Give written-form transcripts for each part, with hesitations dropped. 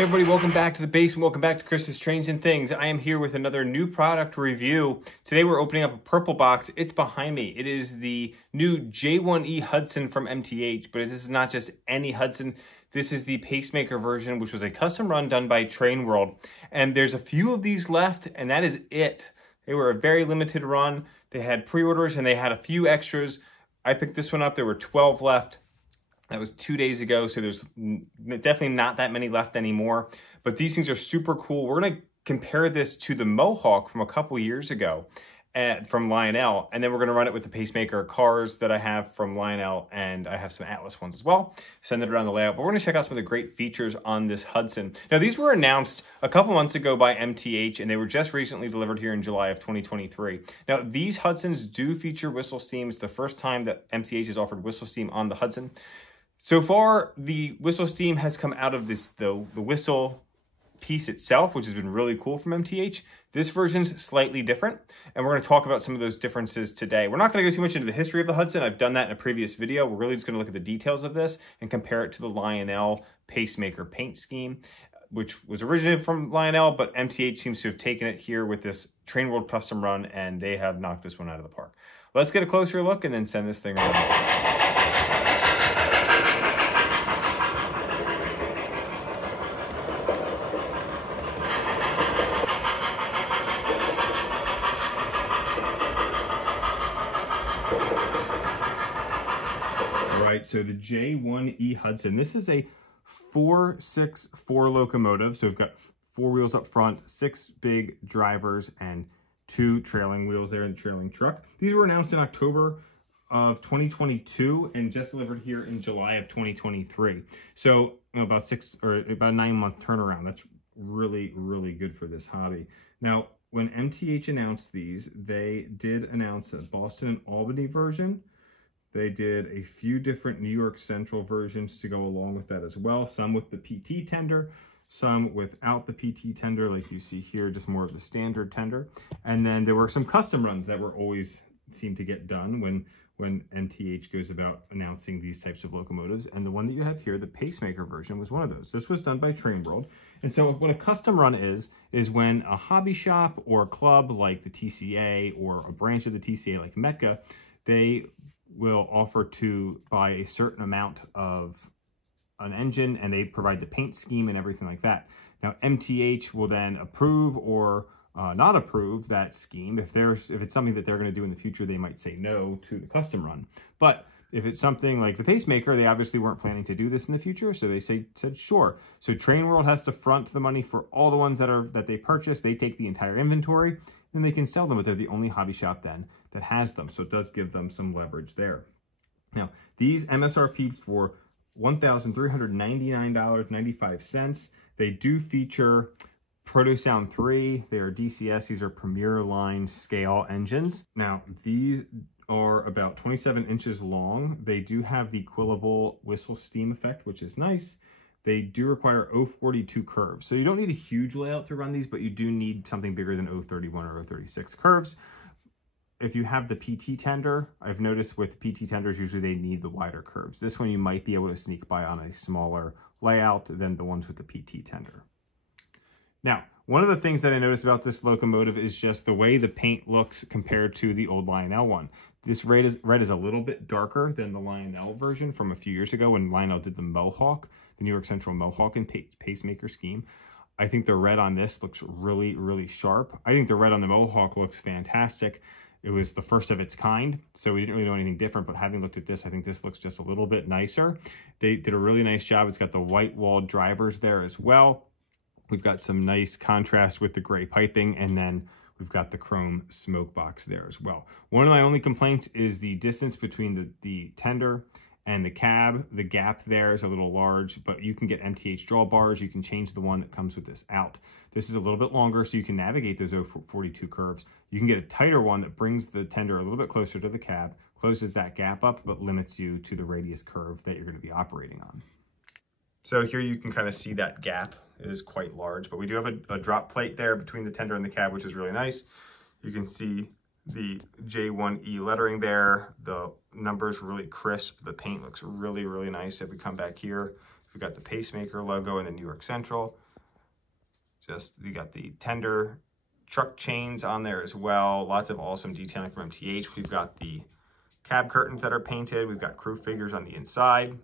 Hey everybody, welcome back to the basement. Welcome back to Chris's Trains and Things. I am here with another new product review. Today we're opening up a purple box. It's behind me. It is the new J1E Hudson from MTH, but this is not just any Hudson. This is the Pacemaker version, which was a custom run done by Train World. And there's a few of these left, and that is it. They were a very limited run. They had pre-orders and they had a few extras. I picked this one up. There were 12 left. That was 2 days ago, so there's definitely not that many left anymore. But these things are super cool. We're going to compare this to the Mohawk from a couple years ago from Lionel, and then we're going to run it with the Pacemaker cars that I have from Lionel, and I have some Atlas ones as well. Send it around the layout, but we're going to check out some of the great features on this Hudson. Now, these were announced a couple months ago by MTH, and they were just recently delivered here in July of 2023. Now, these Hudsons do feature whistle steam. It's the first time that MTH has offered whistle steam on the Hudson. So far, the whistle steam has come out of this, the whistle piece itself, which has been really cool from MTH. This version's slightly different, and we're going to talk about some of those differences today. We're not going to go too much into the history of the Hudson. I've done that in a previous video. We're really just going to look at the details of this and compare it to the Lionel Pacemaker paint scheme, which was originated from Lionel, but MTH seems to have taken it here with this Train World custom run, and they have knocked this one out of the park. Let's get a closer look and then send this thing around. So the J1E Hudson, this is a 464 locomotive. So we've got 4 wheels up front, 6 big drivers, and 2 trailing wheels there in the trailing truck. These were announced in October of 2022 and just delivered here in July of 2023. So about a 9-month turnaround. That's really, really good for this hobby. Now, when MTH announced these, they did announce a Boston and Albany version. They did a few different New York Central versions to go along with that as well. Some with the PT tender, some without the PT tender, like you see here, just more of the standard tender. And then there were some custom runs that were always seem to get done when MTH goes about announcing these types of locomotives. And the one that you have here, the Pacemaker version, was one of those. This was done by Train World. And so what a custom run is when a hobby shop or a club like the TCA or a branch of the TCA like Metka, they will offer to buy a certain amount of an engine, and they provide the paint scheme and everything like that. Now, MTH will then approve or not approve that scheme. If it's something that they're going to do in the future, they might say no to the custom run. But if it's something like the Pacemaker, they obviously weren't planning to do this in the future, so they said sure. So Train World has to front the money for all the ones that they purchase. They take the entire inventory, then they can sell them, but they're the only hobby shop then that has them. So it does give them some leverage there. Now, these MSRP for $1,399.95. They do feature Proto Sound 3. They are DCS. These are Premier Line scale engines. Now, these are about 27 inches long. They do have the quillable whistle steam effect, which is nice. They do require 042 curves. So you don't need a huge layout to run these, but you do need something bigger than 031 or 036 curves. If you have the PT tender, I've noticed with PT tenders, usually they need the wider curves. This one you might be able to sneak by on a smaller layout than the ones with the PT tender. Now, one of the things that I noticed about this locomotive is just the way the paint looks compared to the old Lionel one. This red is a little bit darker than the Lionel version from a few years ago when Lionel did the Mohawk, the New York Central Mohawk and Pacemaker scheme. I think the red on this looks really, really sharp. I think the red on the Mohawk looks fantastic. It was the first of its kind, so we didn't really know anything different, but having looked at this, I think this looks just a little bit nicer. They did a really nice job. It's got the white walled drivers there as well. We've got some nice contrast with the gray piping, and then we've got the chrome smoke box there as well. One of my only complaints is the distance between the tender and the cab. The gap there is a little large, but you can get MTH drawbars. You can change the one that comes with this out. This is a little bit longer, so you can navigate those 042 curves. You can get a tighter one that brings the tender a little bit closer to the cab, closes that gap up, but limits you to the radius curve that you're going to be operating on. So here you can kind of see that gap. It is quite large, but we do have a drop plate there between the tender and the cab, which is really nice. You can see the J1E lettering there. The numbers really crisp. The paint looks really, really nice. If we come back here, we've got the Pacemaker logo and the New York Central. Just, you got the tender truck chains on there as well. Lots of awesome detailing from MTH. We've got the cab curtains that are painted. We've got crew figures on the inside.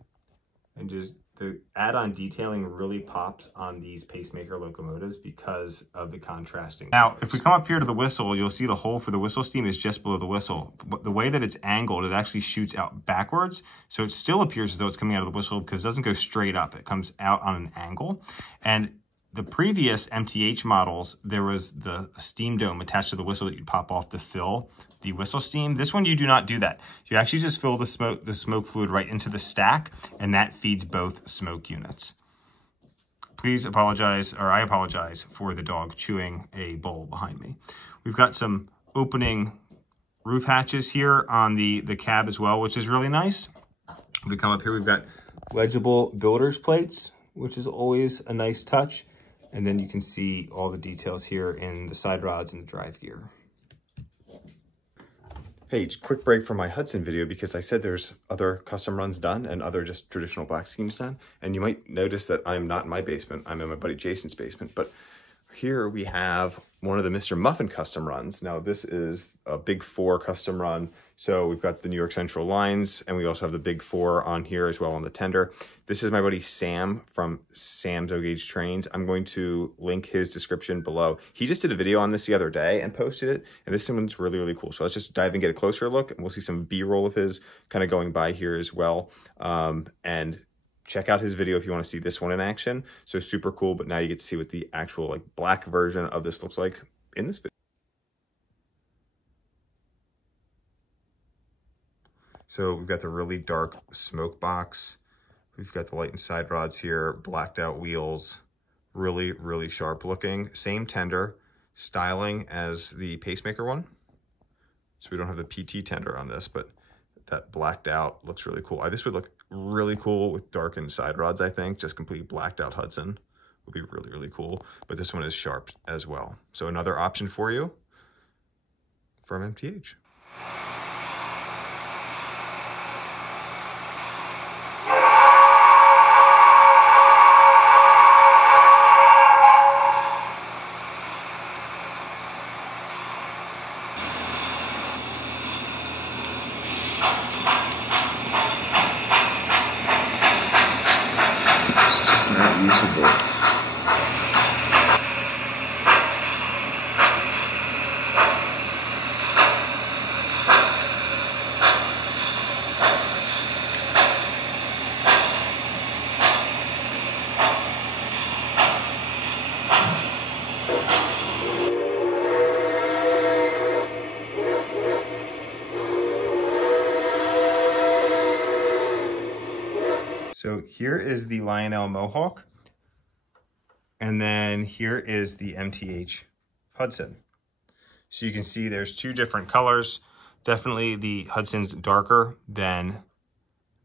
And just the add-on detailing really pops on these pacemaker locomotives because of the contrasting. Now, if we come up here to the whistle, you'll see the hole for the whistle steam is just below the whistle. But the way that it's angled, it actually shoots out backwards. So it still appears as though it's coming out of the whistle because it doesn't go straight up. It comes out on an angle. And the previous MTH models, there was the steam dome attached to the whistle that you'd pop off to fill the whistle steam. This one, you do not do that. You actually just fill the smoke fluid right into the stack, and that feeds both smoke units. Please apologize, or I apologize for the dog chewing a bowl behind me. We've got some opening roof hatches here on the cab as well, which is really nice. If we come up here, we've got legible builder's plates, which is always a nice touch. And then you can see all the details here in the side rods and the drive gear. Hey, quick break from my Hudson video because I said there's other custom runs done and other just traditional black schemes done. And you might notice that I'm not in my basement. I'm in my buddy Jason's basement. But here we have one of the Mr. Muffin custom runs. Now this is a Big 4 custom run. So we've got the New York Central lines and we also have the Big 4 on here as well on the tender. This is my buddy Sam from Sam's O-Gauge Trains. I'm going to link his description below. He just did a video on this the other day and posted it. And this one's really, really cool. So let's just dive and get a closer look and we'll see some B-roll of his kind of going by here as well. And check out his video if you want to see this one in action. So super cool, but now you get to see what the actual like black version of this looks like in this video. So we've got the really dark smoke box. We've got the light and side rods here, blacked out wheels, really, really sharp looking. Same tender styling as the Pacemaker one. So we don't have the PT tender on this, but that blacked out looks really cool. This would look really cool with darkened side rods, I think. Just completely blacked out Hudson would be really, really cool. But this one is sharp as well. So another option for you from MTH. It's just not usable. So here is the Lionel Mohawk, and then here is the MTH Hudson. So you can see there's two different colors. Definitely the Hudson's darker than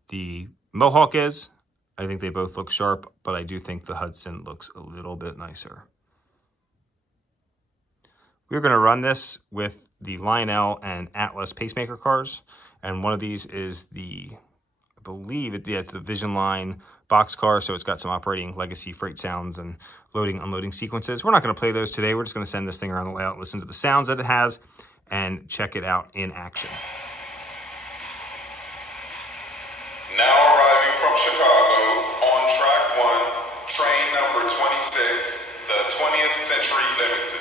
the Mohawk is. I think they both look sharp, but I do think the Hudson looks a little bit nicer. We're going to run this with the Lionel and Atlas pacemaker cars, and one of these is the, I believe it's the Vision Line box car, so it's got some operating legacy freight sounds and loading, unloading sequences. We're not going to play those today. We're just going to send this thing around the layout, listen to the sounds that it has, and check it out in action. Now arriving from Chicago, on track 1, train number 26, the 20th Century Limited.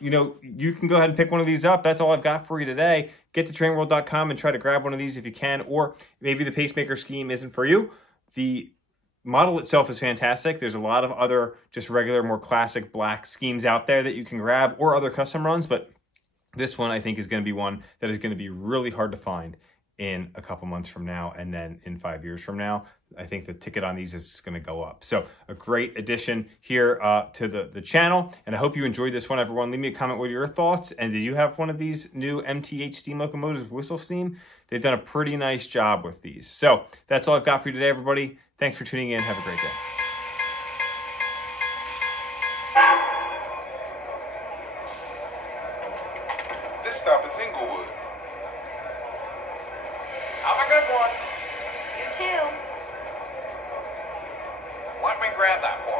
you know, you can go ahead and pick one of these up. That's all I've got for you today. Get to trainworld.com and try to grab one of these if you can, or maybe the pacemaker scheme isn't for you. The model itself is fantastic. There's a lot of other just regular, more classic black schemes out there that you can grab, or other custom runs, but this one I think is going to be one that is going to be really hard to find in a couple months from now, and then in 5 years from now. I think the ticket on these is just going to go up. So a great addition here to the channel, and I hope you enjoyed this one, everyone. Leave me a comment with your thoughts, and did you have one of these new MTH steam locomotives with whistle steam? They've done a pretty nice job with these. So that's all I've got for you today, everybody. Thanks for tuning in. Have a great day. This stop is Inglewood. Have a good one. You too. Let me grab that for